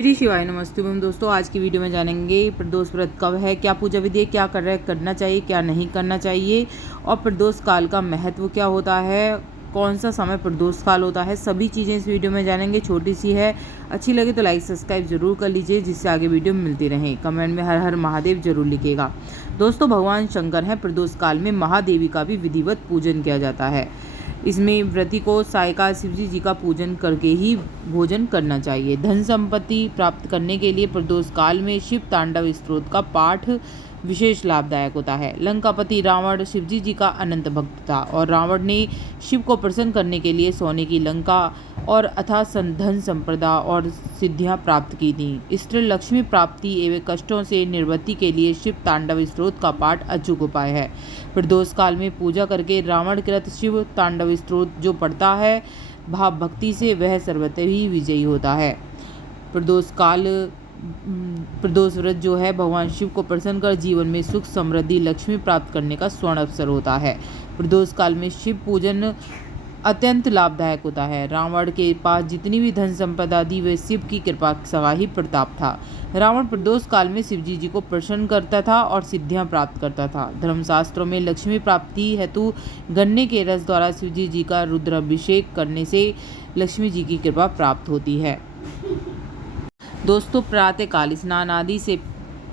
श्री शिवाय नमस्ते दोस्तों, आज की वीडियो में जानेंगे प्रदोष व्रत कब है, क्या पूजा विधि है, क्या करना चाहिए, क्या नहीं करना चाहिए और प्रदोष काल का महत्व क्या होता है, कौन सा समय प्रदोष काल होता है। सभी चीज़ें इस वीडियो में जानेंगे। छोटी सी है, अच्छी लगे तो लाइक सब्सक्राइब जरूर कर लीजिए, जिससे आगे वीडियो मिलती रहे। कमेंट में हर हर महादेव जरूर लिखिएगा। दोस्तों, भगवान शंकर हैं। प्रदोष काल में महादेवी का भी विधिवत पूजन किया जाता है। इसमें व्रती को सायकाल शिवजी जी का पूजन करके ही भोजन करना चाहिए। धन संपत्ति प्राप्त करने के लिए प्रदोष काल में शिव तांडव स्तोत्र का पाठ विशेष लाभदायक होता है। लंकापति रावण शिवजी जी का अनंत भक्त था और रावण ने शिव को प्रसन्न करने के लिए सोने की लंका और अथाह धन संपदा और सिद्धियां प्राप्त की थीं। स्त्री लक्ष्मी प्राप्ति एवं कष्टों से निवृत्ति के लिए शिव तांडव स्तोत्र का पाठ अचूक उपाय है। प्रदोष काल में पूजा करके रावण कृत शिव तांडव स्तोत्र जो पढ़ता है भाव भक्ति से, वह सर्वतः ही विजयी होता है। प्रदोष व्रत जो है भगवान शिव को प्रसन्न कर जीवन में सुख समृद्धि लक्ष्मी प्राप्त करने का स्वर्ण अवसर होता है। प्रदोष काल में शिव पूजन अत्यंत लाभदायक होता है। रावण के पास जितनी भी धन संपदा थी वह शिव की कृपा सवा ही प्रताप था। रावण प्रदोष काल में शिवजी जी को प्रसन्न करता था और सिद्धियां प्राप्त करता था। धर्मशास्त्रों में लक्ष्मी प्राप्ति हेतु गन्ने के रस द्वारा शिवजी जी का रुद्राभिषेक करने से लक्ष्मी जी की कृपा प्राप्त होती है। दोस्तों, प्रातःकाल स्नान आदि से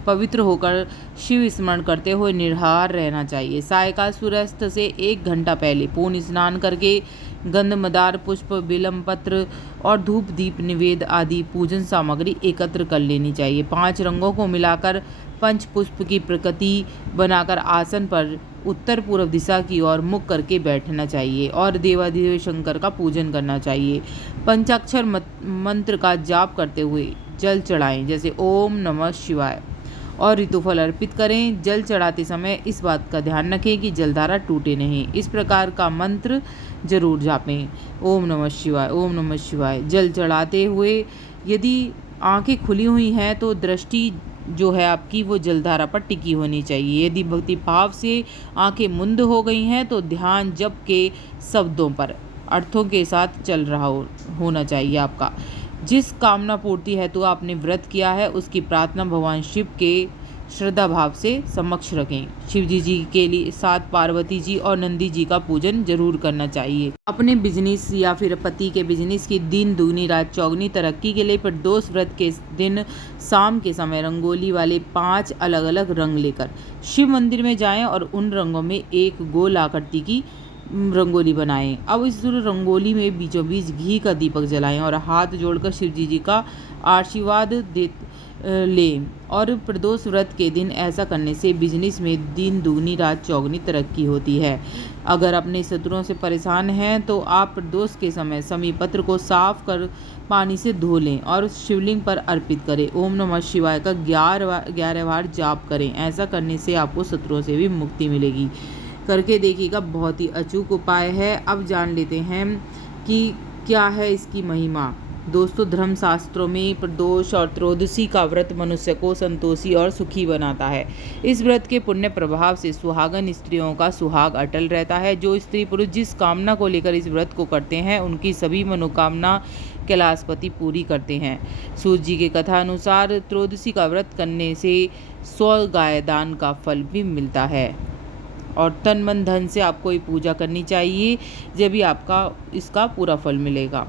पवित्र होकर शिव स्मरण करते हुए निर्हार रहना चाहिए। सायकाल सूर्यास्त से 1 घंटा पहले पूर्ण स्नान करके गंध मदार पुष्प बिल्व पत्र और धूप दीप निवेद आदि पूजन सामग्री एकत्र कर लेनी चाहिए। 5 रंगों को मिलाकर पंच पुष्प की प्रकृति बनाकर आसन पर उत्तर पूर्व दिशा की ओर मुख करके बैठना चाहिए और देवाधिदेव शंकर का पूजन करना चाहिए। पंचाक्षर मंत्र का जाप करते हुए जल चढ़ाएं, जैसे ओम नमः शिवाय, और ऋतुफल अर्पित करें। जल चढ़ाते समय इस बात का ध्यान रखें कि जलधारा टूटे नहीं। इस प्रकार का मंत्र जरूर जापें, ओम नमः शिवाय, ओम नमः शिवाय। जल चढ़ाते हुए यदि आंखें खुली हुई हैं तो दृष्टि जो है आपकी वो जलधारा पर टिकी होनी चाहिए। यदि भक्ति भाव से आंखें मुंद हो गई हैं तो ध्यान जप के शब्दों पर अर्थों के साथ चल रहा होना चाहिए। आपका जिस कामना पूर्ति हेतु आपने व्रत किया है उसकी प्रार्थना भगवान शिव के श्रद्धा भाव से समक्ष रखें। शिव जी के लिए साथ पार्वती जी और नंदी जी का पूजन जरूर करना चाहिए। अपने बिजनेस या फिर पति के बिजनेस की दिन दुगनी रात चौगनी तरक्की के लिए प्रदोष व्रत के दिन शाम के समय रंगोली वाले 5 अलग अलग रंग लेकर शिव मंदिर में जाएं और उन रंगों में एक गोल आकृति की रंगोली बनाएं। अब इस रंगोली में बीचों बीच घी का दीपक जलाएं और हाथ जोड़कर शिव जी का आशीर्वाद लें। और प्रदोष व्रत के दिन ऐसा करने से बिजनेस में दिन दुगनी रात चौगनी तरक्की होती है। अगर अपने शत्रुओं से परेशान हैं तो आप प्रदोष के समय समी पत्र को साफ कर पानी से धो लें और शिवलिंग पर अर्पित करें। ओम नमः शिवाय का 11 बार जाप करें। ऐसा करने से आपको शत्रुओं से भी मुक्ति मिलेगी। करके देखिएगा, बहुत ही अचूक उपाय है। अब जान लेते हैं कि क्या है इसकी महिमा। दोस्तों, धर्मशास्त्रों में प्रदोष और त्रयोदशी का व्रत मनुष्य को संतोषी और सुखी बनाता है। इस व्रत के पुण्य प्रभाव से सुहागन स्त्रियों का सुहाग अटल रहता है। जो स्त्री पुरुष जिस कामना को लेकर इस व्रत को करते हैं उनकी सभी मनोकामना कैलाशपति पूरी करते हैं। सूत जी के कथा अनुसार त्रयोदशी का व्रत करने से 100 गाय दान का फल भी मिलता है और तन मन धन से आपको ये पूजा करनी चाहिए, जब भी आपका इसका पूरा फल मिलेगा।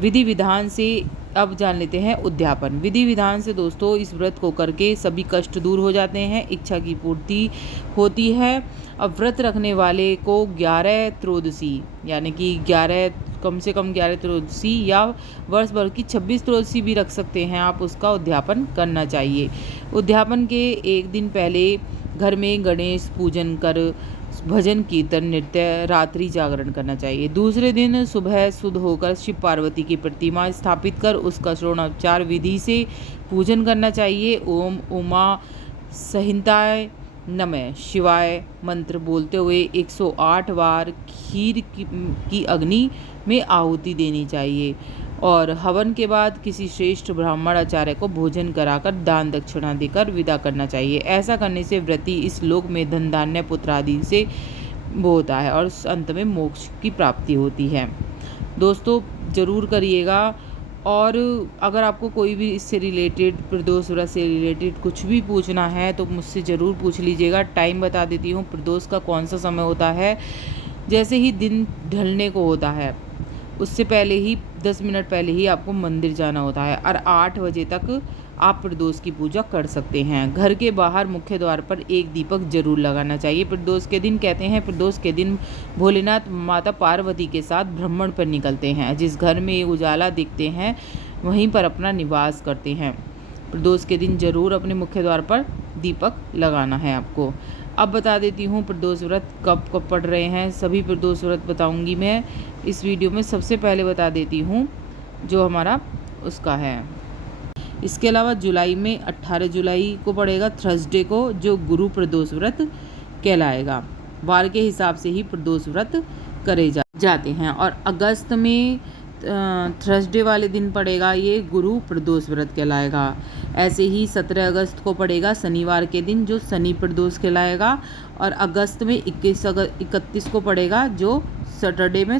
विधि विधान से अब जान लेते हैं उद्यापन। विधि विधान से दोस्तों इस व्रत को करके सभी कष्ट दूर हो जाते हैं, इच्छा की पूर्ति होती है। अब व्रत रखने वाले को 11 त्रयोदशी यानी कि 11 कम से कम 11 त्रयोदशी या वर्ष भर की 26 त्रयोदशी भी रख सकते हैं आप, उसका उद्यापन करना चाहिए। उद्यापन के एक दिन पहले घर में गणेश पूजन कर भजन कीर्तन नृत्य रात्रि जागरण करना चाहिए। दूसरे दिन सुबह शुद्ध होकर शिव पार्वती की प्रतिमा स्थापित कर उसका षोडशोपचार विधि से पूजन करना चाहिए। ओम उमा संहिताय नमः शिवाय मंत्र बोलते हुए 108 बार खीर की अग्नि में आहुति देनी चाहिए और हवन के बाद किसी श्रेष्ठ ब्राह्मण आचार्य को भोजन कराकर दान दक्षिणा देकर विदा करना चाहिए। ऐसा करने से व्रती इस लोक में धन धान्य पुत्र आदि से होता है और अंत में मोक्ष की प्राप्ति होती है। दोस्तों, जरूर करिएगा और अगर आपको कोई भी इससे रिलेटेड, प्रदोष व्रत से रिलेटेड कुछ भी पूछना है तो मुझसे ज़रूर पूछ लीजिएगा। टाइम बता देती हूँ, प्रदोष का कौन सा समय होता है। जैसे ही दिन ढलने को होता है उससे पहले ही 10 मिनट पहले ही आपको मंदिर जाना होता है और 8 बजे तक आप प्रदोष की पूजा कर सकते हैं। घर के बाहर मुख्य द्वार पर एक दीपक जरूर लगाना चाहिए। प्रदोष के दिन कहते हैं, प्रदोष के दिन भोलेनाथ माता पार्वती के साथ भ्रमण पर निकलते हैं। जिस घर में उजाला दिखते हैं वहीं पर अपना निवास करते हैं। प्रदोष के दिन जरूर अपने मुख्य द्वार पर दीपक लगाना है आपको। अब बता देती हूँ प्रदोष व्रत कब कब पड़ रहे हैं। सभी प्रदोष व्रत बताऊँगी मैं इस वीडियो में। सबसे पहले बता देती हूँ जो हमारा उसका है। इसके अलावा जुलाई में 18 जुलाई को पड़ेगा थर्सडे को, जो गुरु प्रदोष व्रत कहलाएगा। वार के हिसाब से ही प्रदोष व्रत करे जाते हैं। और अगस्त में थर्सडे वाले दिन पड़ेगा ये गुरु प्रदोष व्रत कहलाएगा। ऐसे ही 17 अगस्त को पड़ेगा शनिवार के दिन, जो शनि प्रदोष कहलाएगा। और अगस्त में 31 को पड़ेगा जो सैटरडे में